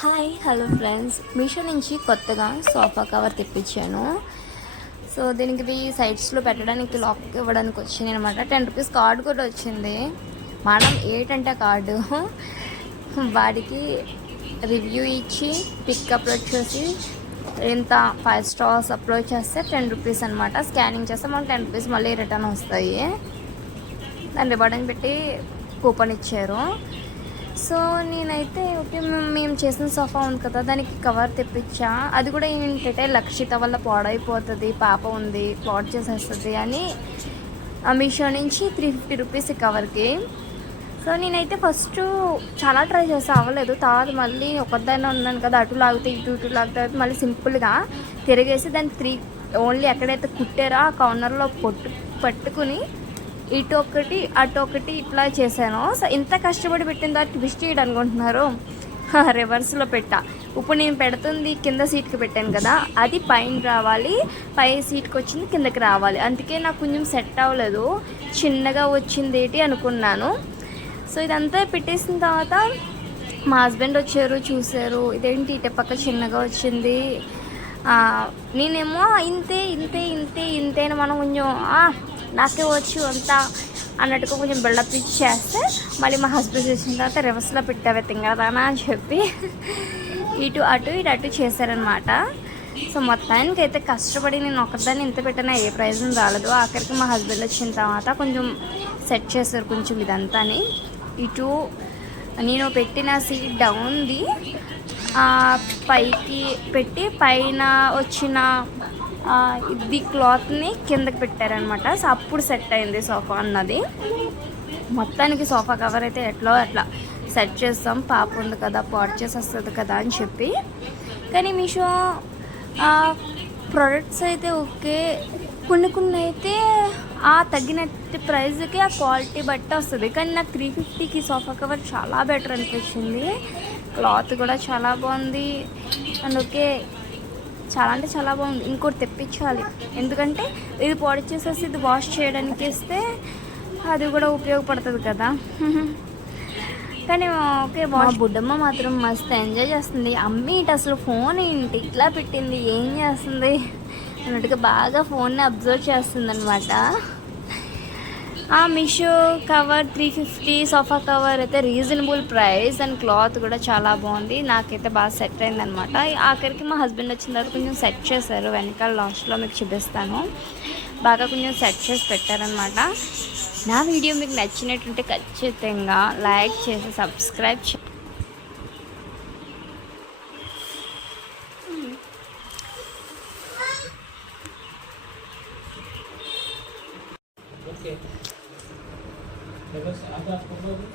Hi hello friends, Meesho నుంచి కొత్తగా sofa cover తెప్పించాను. సో దీనికి ఇది సైడ్స్లో పెట్టడానికి లాక్ ఇవ్వడానికి వచ్చింది అనమాట. 10 రూపీస్ కార్డు కూడా వచ్చింది. మేడం ఏంటంటే కార్డు వాడికి రివ్యూ ఇచ్చి పిక్ అప్లోడ్ చేసి ఇంత 5 స్టార్స్ అప్లోడ్ చేస్తే 10 రూపీస్ అనమాట. స్కానింగ్ చేస్తే మనకు 10 రూపీస్ మళ్ళీ రిటర్న్ వస్తాయి. దాన్ని రివార్డింగ్ పెట్టి కూపన్ ఇచ్చారు. సో నేనైతే ఓకే, మేము చేసిన సోఫా ఉంది కదా, దానికి కవర్ తెప్పించా. అది కూడా ఏంటంటే లక్షిత వల్ల పాడైపోతుంది, పాప ఉంది పాడు చేసేస్తుంది అని మీషో నుంచి 350 రూపీస్ కవర్కి. సో నేనైతే ఫస్ట్ చాలా ట్రై చేస్తా, అవ్వలేదు. తర్వాత మళ్ళీ ఒకదాన్ని ఉన్నాను కదా, అటు లాగితే ఇటు లాగితే మళ్ళీ సింపుల్గా తిరిగేసి దాన్ని ఓన్లీ ఎక్కడైతే కుట్టారో ఆ కార్నర్లో పట్టుకుని ఇటు ఒకటి అటు ఒకటి ఇట్లా చేశాను. సో ఇంత కష్టపడి పెట్టిన తర్వాత ట్విస్ట్ చేయడం అనుకుంటున్నారు, రివర్స్లో పెట్టా. ఇప్పుడు నేను పెడుతుంది కింద సీట్కి పెట్టాను కదా, అది పైన రావాలి, పై సీట్కి వచ్చింది కిందకి రావాలి. అందుకే నాకు కొంచెం సెట్ అవ్వలేదు, చిన్నగా వచ్చింది ఏంటి అనుకున్నాను. సో ఇదంతా పెట్టేసిన తర్వాత మా హస్బెండ్ వచ్చారు, చూశారు, ఇదేంటి ఇటు పక్క చిన్నగా వచ్చింది. నేనేమో ఇంతే ఇంతే ఇంతే ఇంతే అని మనం కొంచెం నాకే వచ్చు అంతా అన్నట్టుగా కొంచెం బిల్డప్ ఇచ్చేస్తే మళ్ళీ మా హస్బెండ్ వచ్చిన తర్వాత రివర్స్లో పెట్టావే తింగదానా అని చెప్పి ఇటు అటు చేశారనమాట. సో మొత్తానికి అయితే కష్టపడి నేను ఒకదాన్ని ఇంత పెట్టినా ఏ ప్రైజ్ రాలేదు. ఆఖరికి మా హస్బెండ్ వచ్చిన తర్వాత కొంచెం సెట్ చేశారు కొంచెం ఇదంతాని. ఇటు నేను పెట్టిన సీట్ డౌన్ది పైకి పెట్టి పైన వచ్చిన ఇది క్లాత్ని కిందకి పెట్టారనమాట. సో అప్పుడు సెట్ అయింది సోఫా అన్నది. మొత్తానికి సోఫా కవర్ అయితే ఎట్లా అట్లా సెట్ చేస్తాం, పాప ఉంది కదా పాడు చేసి వస్తుంది కదా అని చెప్పి. కానీ మీషో ప్రోడక్ట్స్ అయితే ఓకే, కొన్ని అయితే తగ్గినట్టు ప్రైస్కి ఆ క్వాలిటీ బట్టి వస్తుంది. కానీ నాకు 350కి సోఫా కవర్ చాలా బెటర్ అనిపించింది. క్లాత్ కూడా చాలా బాగుంది అండ్ ఓకే, చాలా అంటే చాలా బాగుంది. ఇంకోటి తెప్పించాలి, ఎందుకంటే ఇది పాడు చేసేసి ఇది వాష్ చేయడానికి ఇస్తే అది కూడా ఉపయోగపడుతుంది కదా. కానీ ఓకే, మా బుడ్డమ్మ మాత్రం మస్తు ఎంజాయ్ చేస్తుంది. అమ్మి ఇటు అసలు ఫోన్ ఏంటి ఇట్లా పెట్టింది, ఏం చేస్తుంది అన్నట్టుగా బాగా ఫోన్ని అబ్జర్వ్ చేస్తుంది అనమాట. మీషో కవర్ 350 సోఫా కవర్ అయితే రీజనబుల్ ప్రైస్ అండ్ క్లాత్ కూడా చాలా బాగుంది. నాకైతే బాగా సెట్ అయిందనమాట. ఆఖరికి మా హస్బెండ్ వచ్చిన తర్వాత కొంచెం సెట్ చేశారు, వెనకాల లాస్ట్లో మీకు చూపిస్తాను. బాగా కొంచెం సెట్ చేసి పెట్టారనమాట. నా వీడియో మీకు నచ్చినట్టుంటే ఖచ్చితంగా లైక్ చేసి subscribe Okay. Terus ada apa lagi?